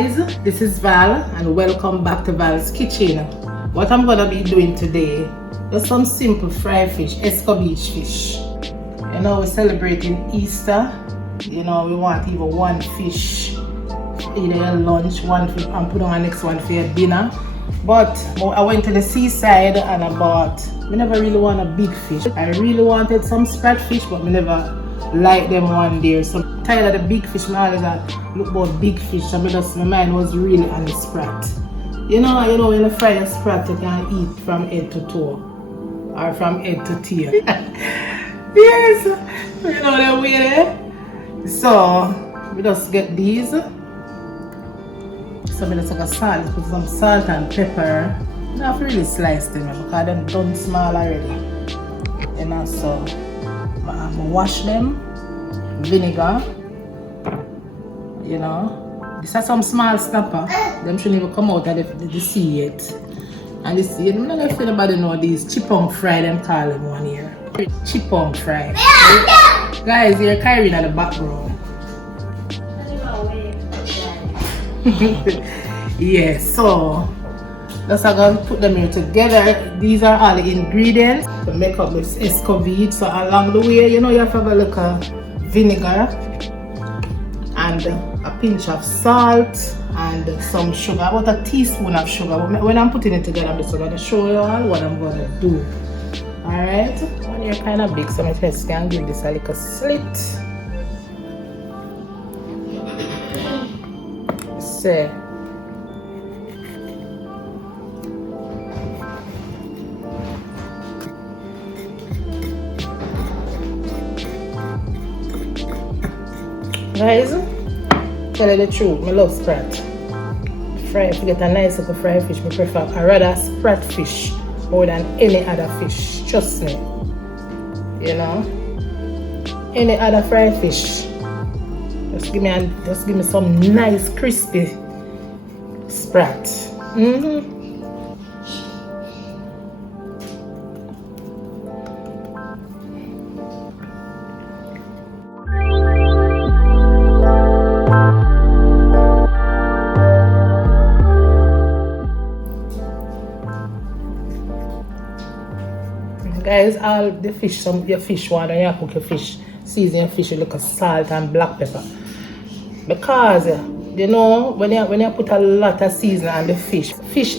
guys, this is Val and welcome back to Val's Kitchen. What I'm gonna be doing today is some simple fried fish, Escovitch fish. You know, we're celebrating Easter. You know, we want even one fish, either your lunch, one fish, and put on the next one for your dinner. But I went to the seaside and I never really want a big fish. I really wanted some sprat fish, but I never liked them one day. So I'm tired of the big fish. I always look about big fish, so my mind was really on the sprat. You know when you fry a sprat, you can eat from head to toe or from head to tail. Yes, you know that way there. So we just get these. So I just take a salt, put some salt and pepper. I have to really slice them because they're done small already. You know, so I'm gonna wash them, vinegar. You know, these are some small snapper. Them shouldn't even come out of the sea yet. And this, you know, I'm not gonna feel nobody know these chipong fry, them call them one here. Chipong fry. Guys, you're carrying at the background. Yes, so let's go put them here together. These are all the ingredients to make up this Escovitch. So along the way, you know, you have to have a little vinegar and a pinch of salt and some sugar, about a teaspoon of sugar. When I'm putting it together, I'm just going to show you all what I'm going to do. Alright, when you're kind of big, so my first can give this a little slit. So guys, tell you the truth, I love sprat. If you get a nice little fried fish, I prefer rather sprat fish more than any other fish. Trust me. You know, any other fried fish. Just give me some nice crispy sprat. Guys, all the fish, your fish water, you cook your fish, season your fish with like salt and black pepper. Because you know when you put a lot of seasoning on the fish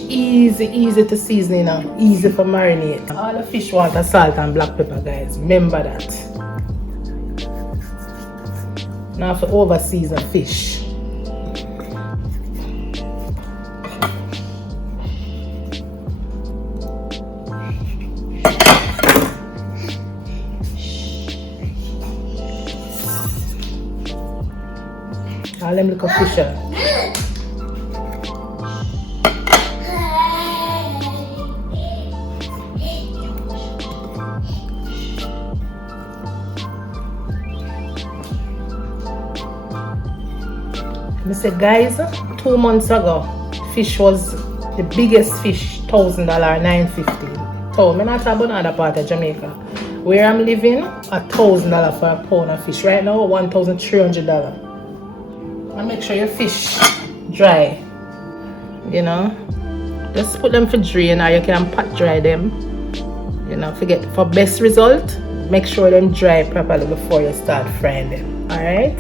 easy to season, you know, easy for marinate. All the fish want a salt and black pepper, guys. Remember that. Now for over season fish. All them little fish. I said, guys, 2 months ago, fish was the biggest fish, $1,000, $950. So, I'm not talking about another part of Jamaica. Where I'm living, $1,000 for a pound of fish. Right now, $1,300. And make sure your fish dry. You know, just put them for drain, or you can pat dry them. You know, for best result, make sure them dry properly before you start frying them. All right.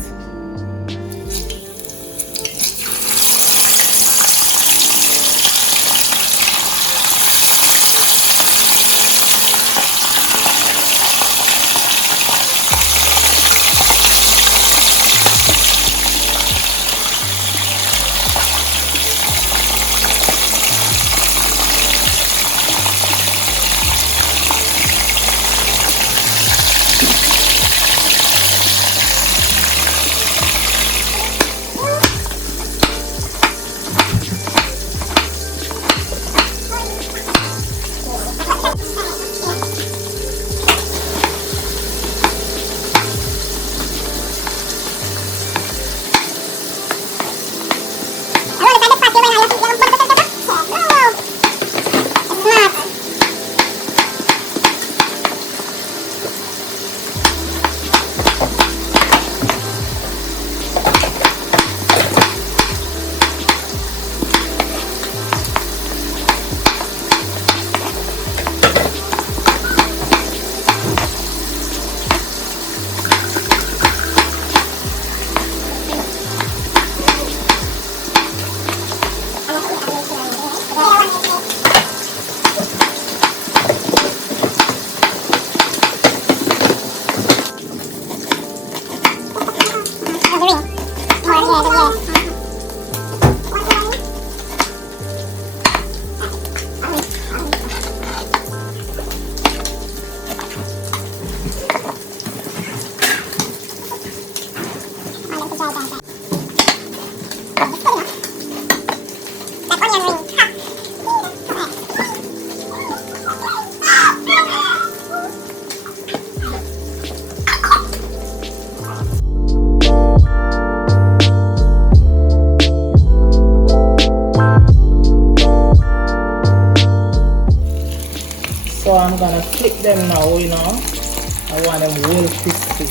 So I'm gonna flip them now, you know. I want them well crispy,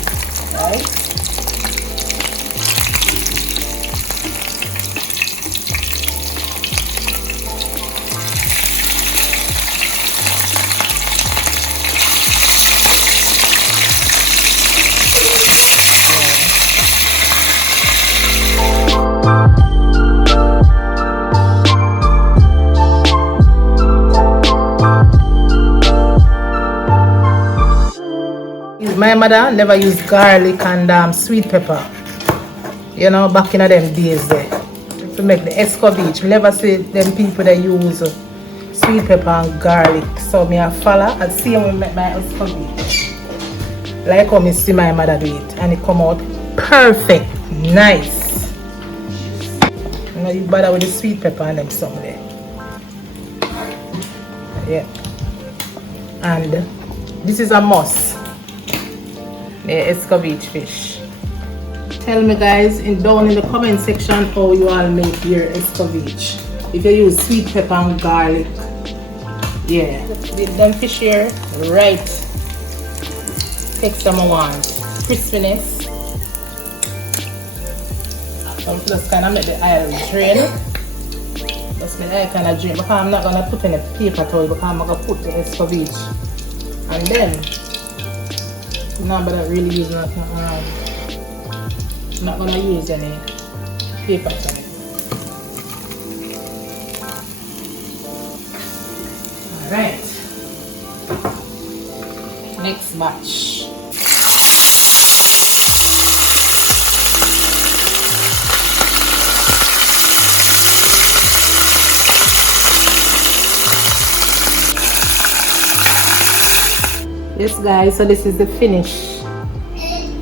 right? My mother never used garlic and sweet pepper. You know, back in them days there. To make the Escovitch. We never see them people that use sweet pepper and garlic. So me I follow and see how we make my Escovitch. Like how me see my mother do it. And it come out perfect. Nice. You know, you bother with the sweet pepper and them some there. Yeah. And this is a must. The Escovitch fish. Tell me guys down in the comment section how you all make your Escovitch. If you use sweet pepper and garlic. Yeah. Them fish here, right. Texture I want. Crispiness. I'm just kind of make the oil drain. Just make the oil kind of drain. Because I'm not going to put in a paper towel because I'm going to put the Escovitch. And then no, but I really use nothing. Not gonna use any paper on it. Alright. Next batch. Yes guys, so this is the finished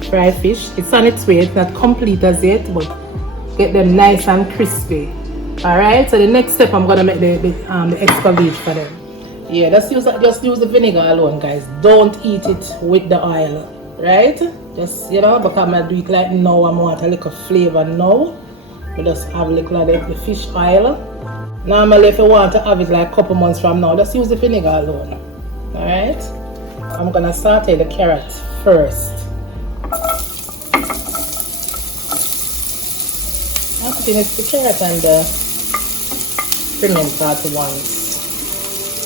fried fish. It's on its way, it's not complete as yet, but get them nice and crispy. Alright, so the next step I'm gonna make the Escovitch for them. Yeah, just use the vinegar alone guys. Don't eat it with the oil. Right? Just because I'm gonna do it like now, I want a little flavor now. We just have a little of the fish oil. Normally if you want to have it like a couple months from now, just use the vinegar alone. Alright? I'm gonna saute the carrot first. I'm putting the carrot and the pimento at once.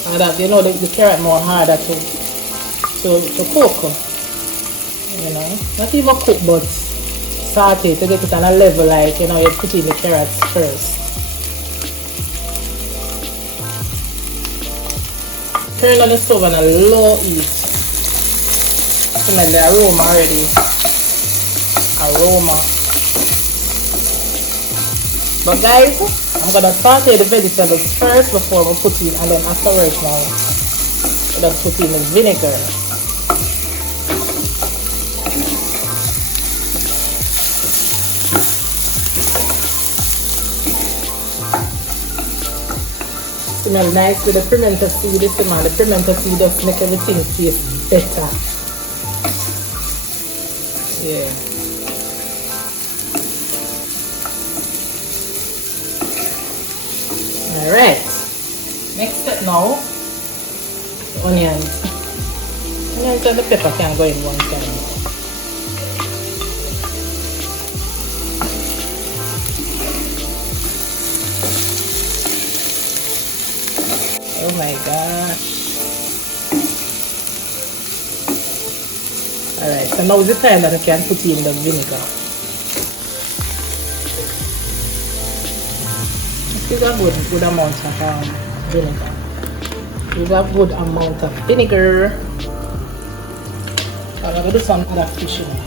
And that the carrot more harder to cook. Not even cook but saute to get it on a level like you put in the carrots first. Turn on the stove on a low heat. Smell the aroma already. But guys, I'm gonna saute the vegetables first before we put in, and then afterwards now we'll just put in the vinegar. Smell nice with the pimento seed. The pimento seed just make everything taste better. Yeah. Alright. Next step now, the onions. Onions and the pepper can go in one time. Oh my gosh. Alright, so now is the time that I can put in the vinegar. This is a good amount of vinegar. This is a good amount of vinegar. I'm going to do some other fish in it.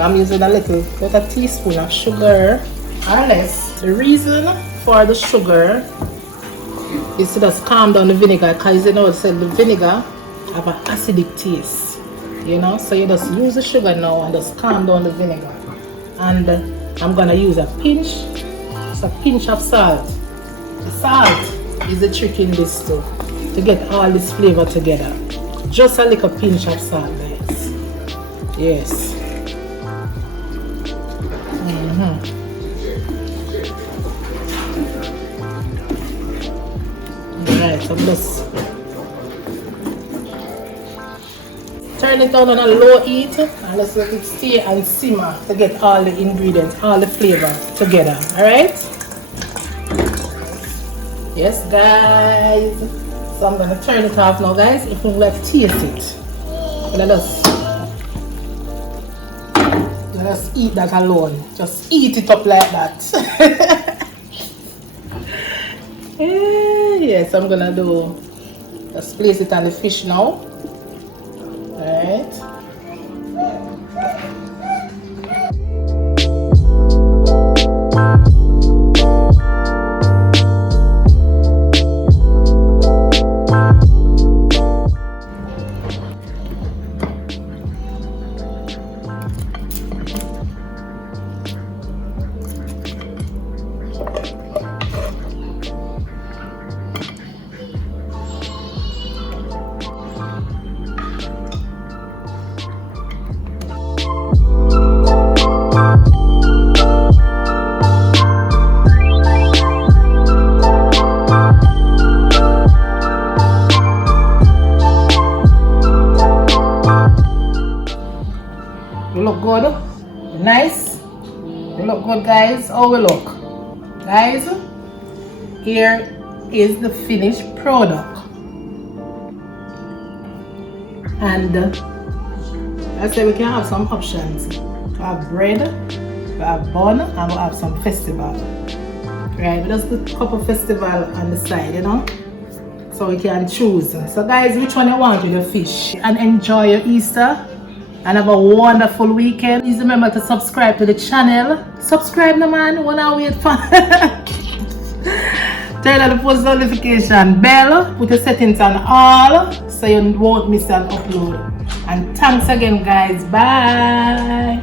I'm using a little bit of teaspoon of sugar or less. The reason for the sugar is to just calm down the vinegar, because you know the vinegar have an acidic taste, you know, so you just use the sugar now and just calm down the vinegar. And I'm gonna use a pinch of salt. The salt is the trick in this too, to get all this flavor together. Just a little pinch of salt, guys. Yes. Alright, so just turn it on a low heat and let's let it stay and simmer to get all the ingredients, all the flavor together. Alright? Yes, guys. So I'm gonna turn it off now, guys. If you like to taste it, let us eat that alone. Just eat it up like that. Yes, I'm gonna just place it on the fish now. Alright. You look good, nice. You look good, guys. How we look, guys? Here is the finished product, and I say we can have some options. We have bread, we have bun, and we have some festival. Right? We just put a couple festival on the side, you know, so we can choose. So, guys, which one you want with the fish? And enjoy your Easter. And have a wonderful weekend. Please remember to subscribe to the channel. Subscribe, no man. When I wait for turn on the post notification bell. Put your settings on all so you won't miss an upload. And thanks again, guys. Bye.